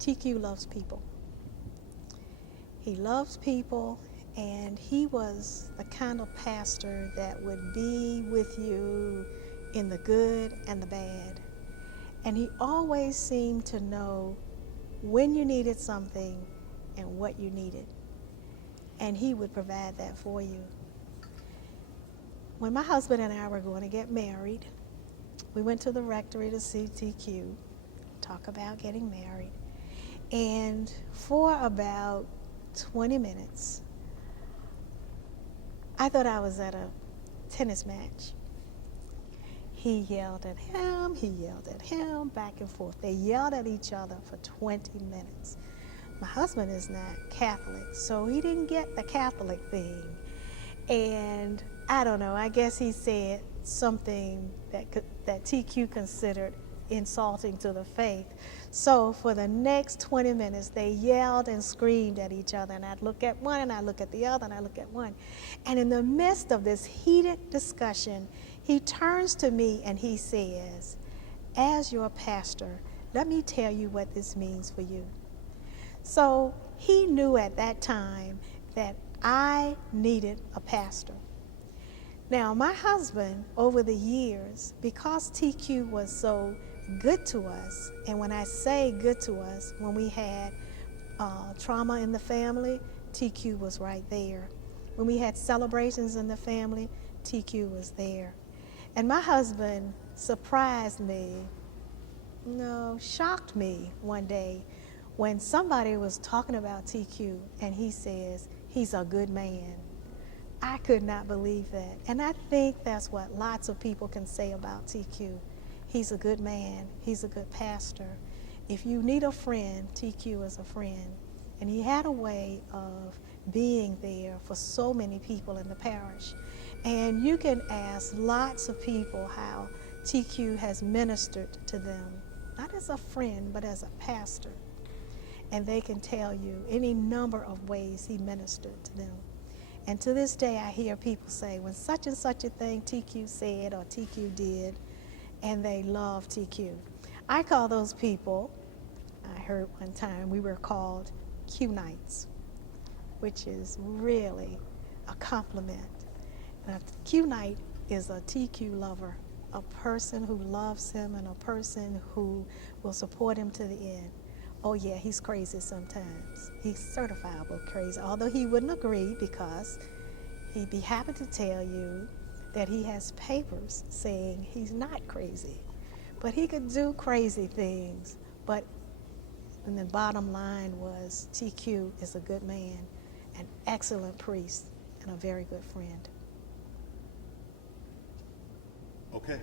TQ loves people. He loves people, and he was the kind of pastor that would be with you in the good and the bad. And he always seemed to know when you needed something and what you needed. And he would provide that for you. When my husband and I were going to get married, we went to the rectory to see TQ, talk about getting married. And for about 20 minutes, I thought I was at a tennis match. He yelled at him, he yelled at him, back and forth. They yelled at each other for 20 minutes. My husband is not Catholic, so he didn't get the Catholic thing. And I don't know, I guess he said something that TQ considered insulting to the faith. So for the next 20 minutes, they yelled and screamed at each other. And I'd look at one, and I'd look at the other, and I'd look at one. And in the midst of this heated discussion, he turns to me and he says, "As your pastor, let me tell you what this means for you." So he knew at that time that I needed a pastor. Now, my husband, over the years, because TQ was so good to us, and when I say good to us, when we had trauma in the family, TQ was right there. When we had celebrations in the family, TQ was there. And my husband surprised me, no, shocked me one day when somebody was talking about TQ and he says, "He's a good man." I could not believe that. And I think that's what lots of people can say about TQ. He's a good man. He's a good pastor. If you need a friend, TQ is a friend. And he had a way of being there for so many people in the parish. And you can ask lots of people how TQ has ministered to them, not as a friend, but as a pastor. And they can tell you any number of ways he ministered to them. And to this day, I hear people say, when such and such a thing TQ said or TQ did, and they love TQ. I call those people, I heard one time, we were called Q-Nights, which is really a compliment. A Q-Night is a TQ lover, a person who loves him and a person who will support him to the end. Oh yeah, he's crazy sometimes. He's certifiable crazy, although he wouldn't agree because he'd be happy to tell you that he has papers saying he's not crazy. But he could do crazy things. But and the bottom line was TQ is a good man, an excellent priest, and a very good friend. Okay.